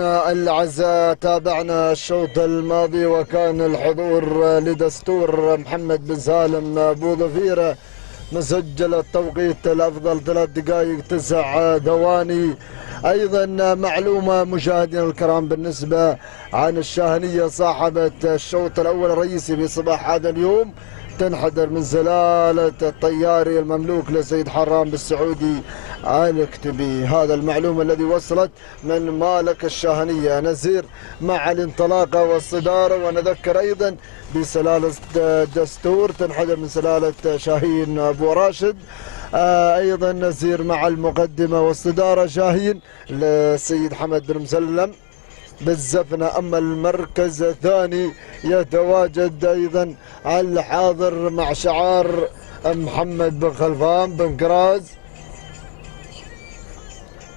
الأعزاء، تابعنا الشوط الماضي وكان الحضور لدستور محمد بن سالم أبو ظفيرة مسجل التوقيت الأفضل 3 دقائق 9 ثواني. أيضا معلومة مشاهدينا الكرام بالنسبة عن الشاهنية صاحبة الشوط الأول الرئيسي في صباح هذا اليوم، تنحدر من سلالة الطياري المملوك لسيد حرام بالسعودي الكتبي. هذا المعلومة الذي وصلت من مالك الشاهنية. نسير مع الانطلاقة والصدارة، ونذكر أيضا بسلالة دستور تنحدر من سلالة شاهين أبو راشد. أيضا نسير مع المقدمة والصدارة شاهين للسيد حمد بن مسلم بالزفنة. أما المركز الثاني يتواجد أيضا الحاضر مع شعار محمد بن خلفان بن كراز،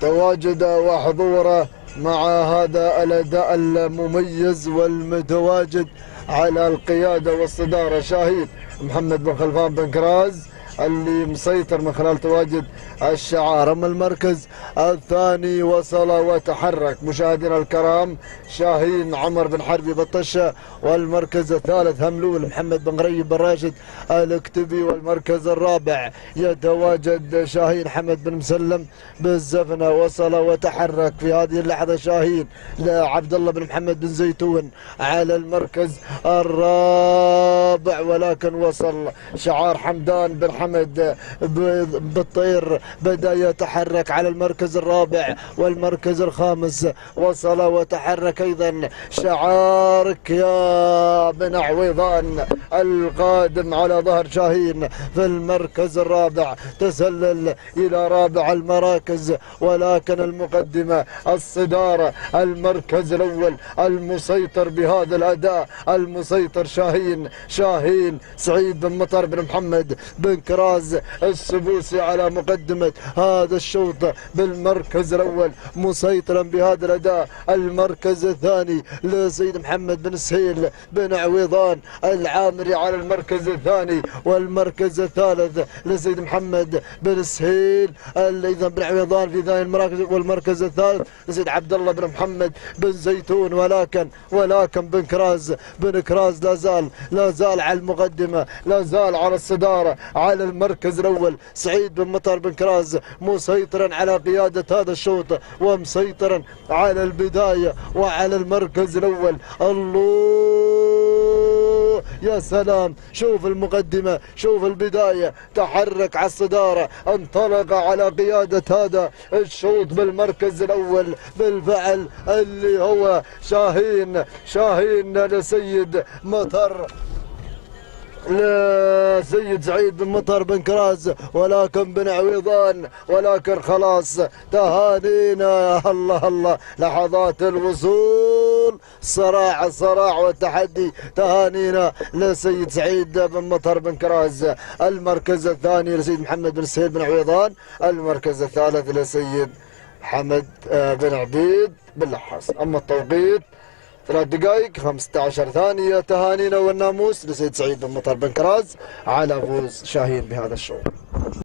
تواجد وحضوره مع هذا الأداء المميز والمتواجد على القيادة والصدارة شاهين محمد بن خلفان بن كراز اللي مسيطر من خلال تواجد الشعار. أما المركز الثاني وصل وتحرك مشاهدينا الكرام شاهين عمر بن حربي بطشة، والمركز الثالث هملول محمد بن غريب بن راشد الكتبي، والمركز الرابع يتواجد شاهين حمد بن مسلم بالزفنة. وصل وتحرك في هذه اللحظة شاهين لعبد الله بن محمد بن زيتون على المركز الرابع، ولكن وصل شعار حمدان بن حمد بالطير بدأ يتحرك على المركز الرابع والمركز الخامس. وصل وتحرك أيضا شعارك يا بن عويضان القادم على ظهر شاهين في المركز الرابع، تسلل إلى رابع المراكز، ولكن المقدمة الصدارة المركز الأول المسيطر بهذا الأداء المسيطر شاهين سعيد بن مطر بن محمد بن كراز السبوسي على مقدمة هذا الشوط بالمركز الأول مسيطرا بهذا الأداء. المركز الثاني لسيد محمد بن سهيل بن عويضان العامري على المركز الثاني، والمركز الثالث لسيد محمد بن سهيل إذا بن عويضان في ثاني المراكز، والمركز الثالث لسيد عبد الله بن محمد بن زيتون، ولكن بن كراز لا زال على المقدمة، لا زال على الصدارة على المركز الأول. سعيد بن مطر بن كراز مسيطرا على قيادة هذا الشوط ومسيطرا على البداية وعلى المركز الأول. الله يا سلام، شوف المقدمة، شوف البداية، تحرك على الصدارة، انطلق على قيادة هذا الشوط بالمركز الأول بالفعل اللي هو شاهين لسيد مطر لسيد سعيد بن مطر بن كراز، ولكن بن عويضان، ولكن خلاص تهانينا. الله لحظات الوصول، صراع والتحدي، تهانينا لسيد سعيد بن مطر بن كراز. المركز الثاني لسيد محمد بن سهيل بن عويضان، المركز الثالث لسيد حمد بن عبيد بن لحاس. أما التوقيت 3 دقائق 15 ثانية. تهانينا والناموس لسيد سعيد بن مطر بن كراز على فوز شاهين بهذا الشوط.